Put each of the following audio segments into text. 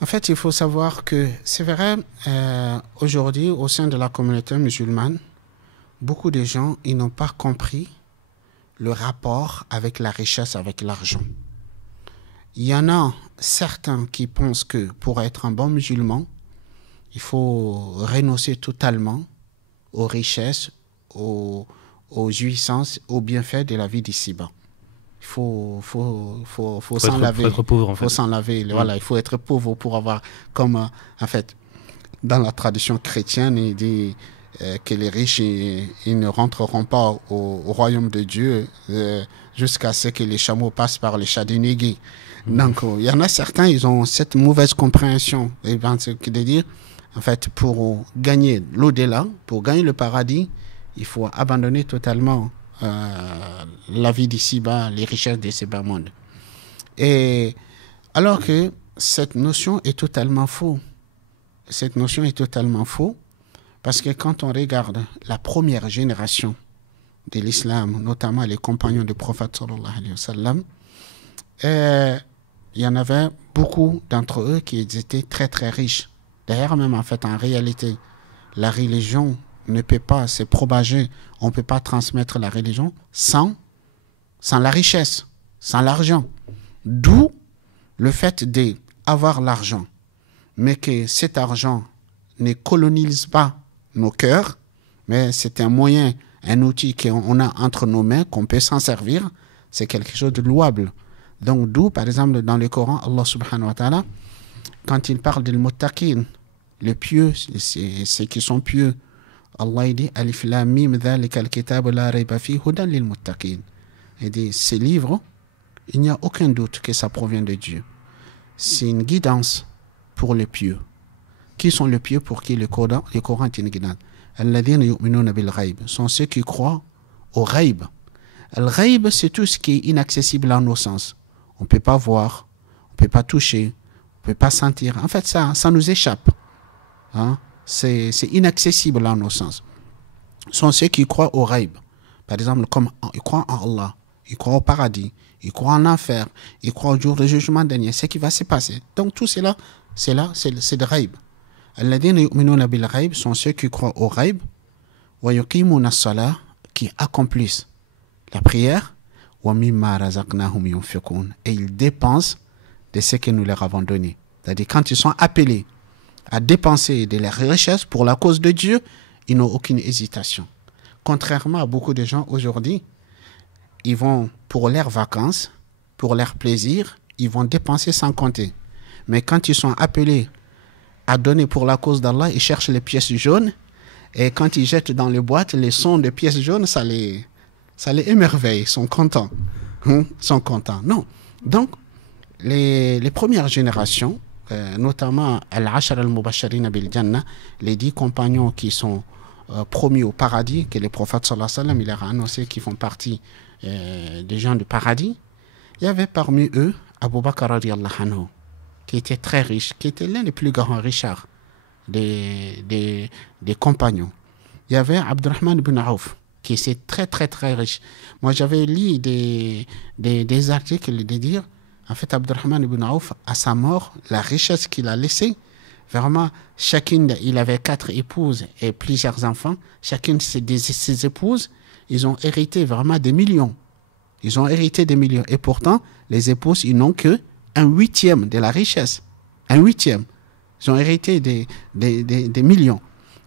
En fait, il faut savoir que c'est vrai, aujourd'hui, au sein de la communauté musulmane, beaucoup de gens, ils n'ont pas compris le rapport avec la richesse, avec l'argent. Il y en a certains qui pensent que pour être un bon musulman, il faut renoncer totalement aux richesses, aux jouissances, aux bienfaits de la vie d'ici-bas. Il faut s'en laver. Faut être pauvre, en Faut fait. s'en laver. Voilà, il faut être pauvre pour avoir, comme en fait, dans la tradition chrétienne, il dit que les riches, ils ne rentreront pas au royaume de Dieu jusqu'à ce que les chameaux passent par les chats dénégués. Donc, il y en a certains, ils ont cette mauvaise compréhension. Et ben, c'est de dire, en fait, pour gagner l'au-delà, pour gagner le paradis, il faut abandonner totalement la vie d'ici-bas, les richesses de ces bas mondes. Et alors que cette notion est totalement fausse. Cette notion est totalement fausse parce que quand on regarde la première génération de l'islam, notamment les compagnons du prophète sallallahu alayhi wa sallam, il y en avait beaucoup d'entre eux qui étaient très très riches. D'ailleurs, même en fait, en réalité, la religion ne peut pas se propager, on ne peut pas transmettre la religion sans la richesse, sans l'argent. D'où le fait d'avoir l'argent, mais que cet argent ne colonise pas nos cœurs, mais c'est un moyen, un outil qu'on a entre nos mains, qu'on peut s'en servir, c'est quelque chose de louable. Donc d'où, par exemple, dans le Coran, Allah subhanahu wa ta'ala, quand il parle del muttaqin, les pieux, ceux qui sont pieux, Allah dit Alif Lam Mim dhalika al-kitab la rayba fihi hudan lil muttaqin. Il dit ces livres, il n'y a aucun doute que ça provient de Dieu. C'est une guidance pour les pieux. Qui sont les pieux pour qui le Coran est une guidance? Alladhina yu'minuna bil ghaib, sont ceux qui croient au ghaib. Le ghaib, c'est tout ce qui est inaccessible à nos sens. On ne peut pas voir, on ne peut pas toucher, on ne peut pas sentir. En fait, ça nous échappe. Hein? C'est inaccessible à nos sens. Ce sont ceux qui croient au ghaib. Par exemple, comme ils croient en Allah, ils croient au paradis, ils croient en enfer, ils croient au jour de jugement dernier, ce qui va se passer. Donc tout cela, c'est le ghaib. Alladhina yu'minuna bil ghaib sont ceux qui croient au ghaib, wa yuqimuna as-salah, qui accomplissent la prière, wa mimma razaqnahum yunfiqun, et ils dépensent de ce que nous leur avons donné. C'est-à-dire quand ils sont appelés à dépenser de leurs richesses pour la cause de Dieu, ils n'ont aucune hésitation. Contrairement à beaucoup de gens aujourd'hui, ils vont pour leurs vacances, pour leur plaisir, ils vont dépenser sans compter. Mais quand ils sont appelés à donner pour la cause d'Allah, ils cherchent les pièces jaunes, et quand ils jettent dans les boîtes les sons de pièces jaunes, ça les émerveille, ils sont contents. Sont contents. Non. Donc, les premières générations, notamment Al-Ashar al-Mubashirin bil Jannah, les 10 compagnons qui sont promis au paradis, que le prophète sallallahu alayhi wa sallam il a annoncé qu'ils font partie des gens du paradis, il y avait parmi eux Abu Bakr radiyallahu anhu, qui était très riche, qui était l'un des plus grands richards des compagnons. Il y avait Abdurrahman ibn Auf, qui était très très très riche. Moi j'avais lu des articles de dire, en fait Abdurrahman ibn Auf, à sa mort, la richesse qu'il a laissée, vraiment, chacune, il avait 4 épouses et plusieurs enfants, chacune de ses épouses, ils ont hérité vraiment des millions. Ils ont hérité des millions. Et pourtant, les épouses, ils n'ont que 1/8 de la richesse. 1/8. Ils ont hérité des millions.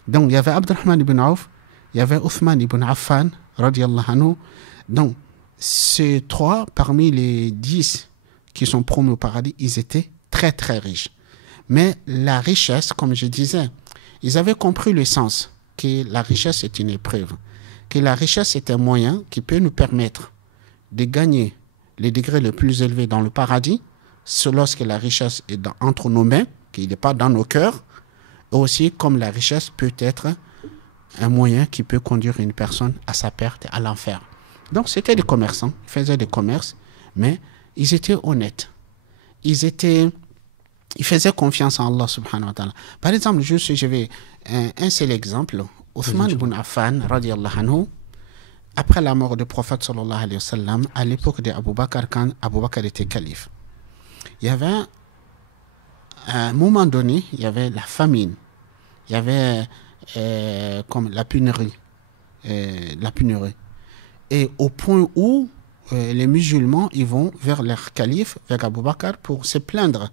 Donc, il y avait Abdurrahman ibn Auf, il y avait Uthman ibn Affan, radiallahu anhu. Donc, ces 3, parmi les 10 qui sont promis au paradis, ils étaient très, très riches. Mais la richesse, comme je disais, ils avaient compris le sens, que la richesse est une épreuve, que la richesse est un moyen qui peut nous permettre de gagner les degrés les plus élevés dans le paradis, lorsque la richesse est entre nos mains, qu'il n'est pas dans nos cœurs, et aussi comme la richesse peut être un moyen qui peut conduire une personne à sa perte, à l'enfer. Donc c'était des commerçants, ils faisaient des commerces, mais ils étaient honnêtes. Ils faisaient confiance en Allah subhanahu wa ta'ala. Par exemple, je vais un seul exemple. Uthman ibn Affan, radiallahu anhu, après la mort du prophète sallallahu alayhi wa sallam, à l'époque d'Abu Bakr, quand Abu Bakr était calife, il y avait à un moment donné, il y avait la famine, il y avait comme la pénurie, la pénurie. Et au point où les musulmans, ils vont vers leur calife, vers Abou Bakr, pour se plaindre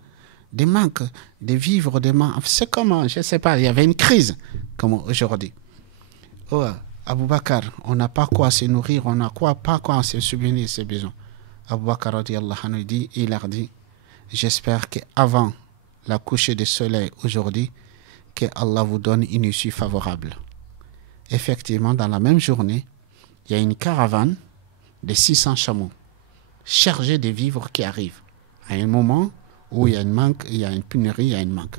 des manques, des vivres, des manques. C'est comment, je ne sais pas, il y avait une crise, comme aujourd'hui. Oh, Abou Bakr, on n'a pas quoi se nourrir, on n'a pas quoi se subvenir ses besoins. Abou Bakr, il a dit, j'espère qu'avant la couche du soleil aujourd'hui, que Allah vous donne une issue favorable. Effectivement, dans la même journée, il y a une caravane de 600 chameaux chargés de vivres qui arrivent à un moment où il y a une manque, il y a une pénurie, il y a une manque.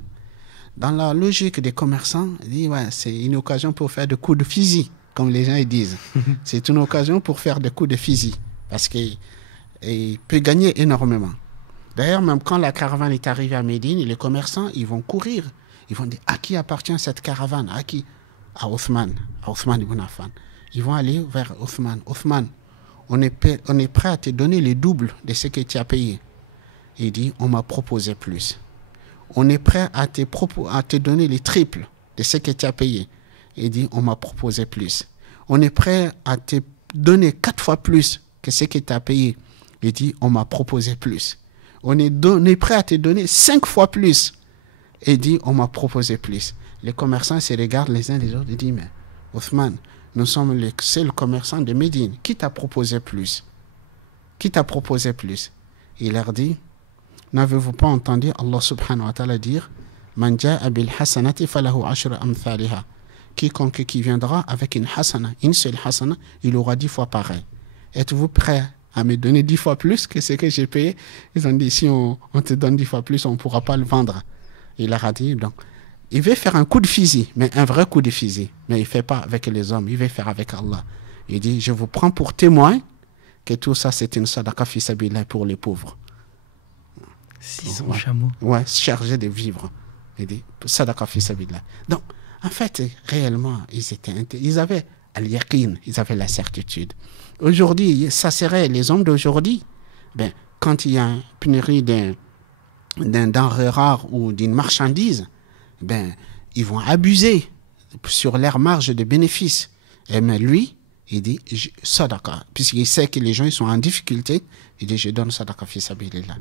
Dans la logique des commerçants, il dit ouais, c'est une occasion pour faire des coups de fusil, comme les gens disent. C'est une occasion pour faire des coups de fusil parce qu'il peut gagner énormément. D'ailleurs, même quand la caravane est arrivée à Médine, les commerçants, ils vont courir. Ils vont dire à qui appartient cette caravane? À qui? À Othman ibn Affan. Ils vont aller vers Othman. Othman, on est prêt à te donner le double de ce que tu as payé. Il dit, on m'a proposé plus. On est prêt à te donner le triple de ce que tu as payé. Il dit, on m'a proposé plus. On est prêt à te donner 4 fois plus que ce que tu as payé. Il dit, on m'a proposé plus. On est prêt à te donner 5 fois plus. Il dit, on m'a proposé plus. Les commerçants se regardent les uns les autres et disent, mais Othman, nous sommes les seuls commerçants de Médine. Qui t'a proposé plus? Qui t'a proposé plus? Il leur dit, n'avez-vous pas entendu Allah subhanahu wa ta'ala dire, Man ja'a bil hasanati falahu ashru amthaliha. Quiconque qui viendra avec une hasana, une seule hasana, il aura 10 fois pareil. Êtes-vous prêt à me donner 10 fois plus que ce que j'ai payé? Ils ont dit, si on te donne 10 fois plus, on ne pourra pas le vendre. Il leur a dit, donc, il veut faire un coup de fusil, mais un vrai coup de fusil. Mais il ne fait pas avec les hommes, il veut faire avec Allah. Il dit, je vous prends pour témoin que tout ça, c'est une sadaqa fi sabilillah pour les pauvres. 600 chameaux. Ouais, chargés de vivre. Il dit, sadaqa fi sabilillah. Donc, en fait, réellement, ils avaient al-yaqin, ils avaient la certitude. Aujourd'hui, ça serait les hommes d'aujourd'hui. Ben, quand il y a une pénurie d'un denrée rare ou d'une marchandise, ben, ils vont abuser sur leur marge de bénéfice. Et mais lui, il dit, sadaqa, puisqu'il sait que les gens ils sont en difficulté, il dit, je donne sadaqa fi sabilillah.